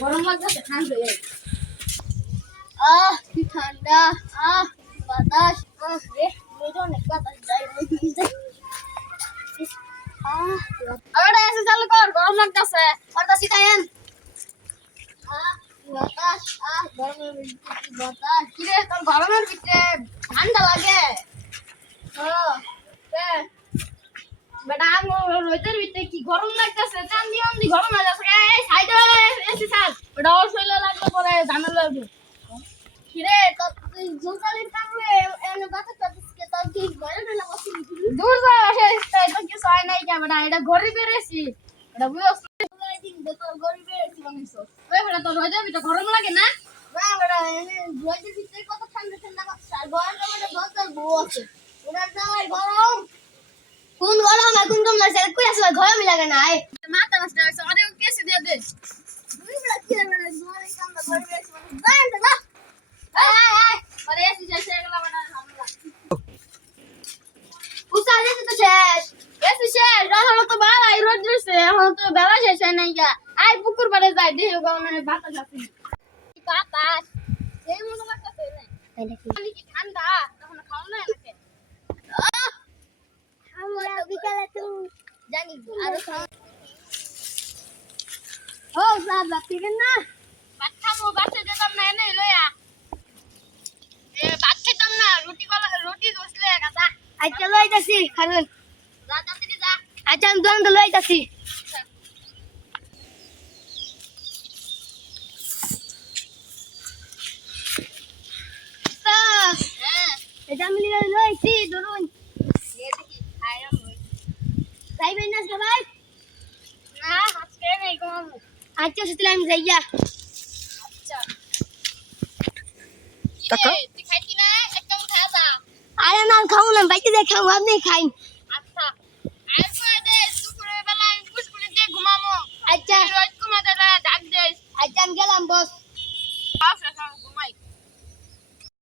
গরম লাগছে ঠান্ডা কি ঠান্ডা বাতাস রে অনেক বাতাস যায় আরে এসে চালু কর গরম লাগতেছে বাতাস তাইন বাতাস গরমের বাতাস কি রে তোর গরমের ভিতরে ঠান্ডা লাগে বেটা রোদের ভিতরে কি গরম লাগতেছে চান্দি অন্দি গরম লাগতেছে এই সাইডে এসে চাল বেটা ওর শরীরে লাগলে পরে ঝামেলা লাগবে কিরে তো জোকালির কামড়ে এনে বাতাস বাতাস কে তো কি ভয় না বসি দূর যা আসে তো কিছু হয় নাই কে বেটা এটা গরিবের এসি এটা বুঝছ দিন তো গরিবের কি বানাইছো ওই বেটা তোর রোদের ভিতরে গরম লাগে না না বড় এনে রোদের ভিতরে কত ঠান্ডা ঠান্ডা বাতাস আর গরমের মধ্যে বছর বউ আছে ওনার জামাই গরম কোন গরম এখন কম লাগছে কই আসলে গরম লাগে না মাথা নষ্ট হয়েছে আরে কেসে দিয়ে দে দুই বড় কি লাগে দুই কামড়া গরিবের জান দাদা আরে এসে শেষ হয়ে গেল বেটা ঝামেলা উসালে তো শেষ এসে শেষ এখন তো বেলা রোদ দিছে এখন তো বেলা শেষ হয় নাই গা আই পুকুর পাড়ে যাই দেখো কোন বাতাস আছে বাতাস এই মতো লাগতেছে না পানি কি ঠান্ডা তখন খাও না নাকি আমরা বিকালে তো জানি আরো ও বাবা ফিরেন না বাচ্চা মো বাচ্চা যেতাম না এনে লইয়া ভাত খেতাম না রুটি বসলে কাঁচা আচ্ছা লইতাছি খারুন যা তাড়াতাড়ি যা আচ্ছা আমি দোকান লইতাছি এটা আমি লইছি ধরুন যাইবেন না সবাই না আজকে নেই কোন আচ্ছা সেটা আমি যাইয়া আচ্ছা টাকা তুই খাইতি না একদম খাওয়া যা আরে না খাও না বাইকে দিয়ে খাও আপনি খাই